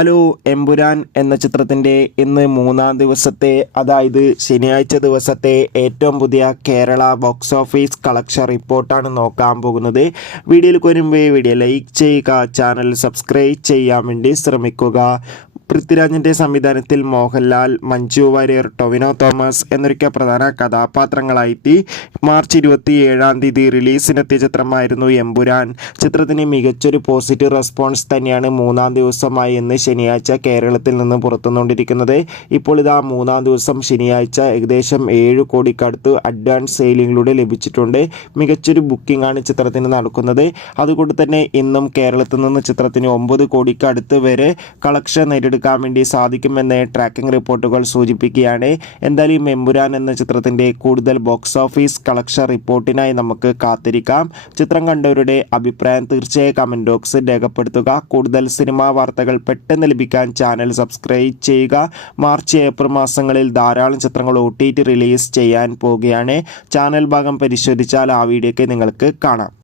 Hello Empuraan എന്ന ചിത്രത്തിൻ്റെ ഇന്ന് മൂന്നാം ദിവസത്തെ അതായത് ശനിയാഴ്ച ദിവസത്തെ ഏറ്റവും പുതിയ കേരള ബോക്സ് ഓഫീസ് കളക്ഷൻ റിപ്പോർട്ടാണ് നോക്കാൻ പോകുന്നത്. വീഡിയോയിൽ വരുമ്പോൾ വീഡിയോ ലൈക്ക് ചെയ്യുക, ചാനൽ സബ്സ്ക്രൈബ് ചെയ്യാൻ വേണ്ടി ശ്രമിക്കുക. പൃഥ്വിരാജിൻ്റെ സംവിധാനത്തിൽ മോഹൻലാൽ, മഞ്ജു വാര്യർ, ടൊവിനോ തോമസ് എന്നൊക്കെ പ്രധാന കഥാപാത്രങ്ങളായിട്ട് മാർച്ച് 27 റിലീസിനെത്തിയ ചിത്രമായിരുന്നു എമ്പുരാൻ. ചിത്രത്തിന് മികച്ചൊരു പോസിറ്റീവ് റെസ്പോൺസ് തന്നെയാണ് മൂന്നാം ദിവസമായി ഇന്ന് ശനിയാഴ്ച കേരളത്തിൽ നിന്ന് പുറത്തുകൊണ്ടിരിക്കുന്നത്. ഇപ്പോൾ ഇതാ മൂന്നാം ദിവസം ശനിയാഴ്ച ഏകദേശം 7 കോടിക്കടുത്ത് അഡ്വാൻസ് സെയിലിങ്ങിലൂടെ ലഭിച്ചിട്ടുണ്ട്. മികച്ചൊരു ബുക്കിംഗ് ആണ് ചിത്രത്തിന് നടക്കുന്നത്. അതുകൊണ്ട് തന്നെ ഇന്നും കേരളത്തിൽ നിന്ന് ചിത്രത്തിന് 9 കോടിക്കടുത്ത് വരെ കളക്ഷൻ നേടിയെടുക്കാൻ വേണ്ടി സാധിക്കുമെന്ന് ട്രാക്കിംഗ് റിപ്പോർട്ടുകൾ സൂചിപ്പിക്കുകയാണ്. എന്തായാലും എമ്പുരാൻ എന്ന ചിത്രത്തിൻ്റെ കൂടുതൽ ബോക്സ് ഓഫീസ് കളക്ഷൻ റിപ്പോർട്ടിനായി നമുക്ക് കാത്തിരിക്കാം. ചിത്രം കണ്ടവരുടെ അഭിപ്രായം തീർച്ചയായും കമൻറ്റ് ബോക്സിൽ രേഖപ്പെടുത്തുക. കൂടുതൽ സിനിമാ വാർത്തകൾ പെട്ടെന്ന് ലഭിക്കാൻ ചാനൽ സബ്സ്ക്രൈബ് ചെയ്യുക. മാർച്ച് ഏപ്രിൽ മാസങ്ങളിൽ ധാരാളം ചിത്രങ്ങൾ OTT റിലീസ് ചെയ്യാൻ പോവുകയാണ്. ചാനൽ ഭാഗം പരിശോധിച്ചാൽ ആ വീഡിയോയ്ക്ക് നിങ്ങൾക്ക് കാണാം.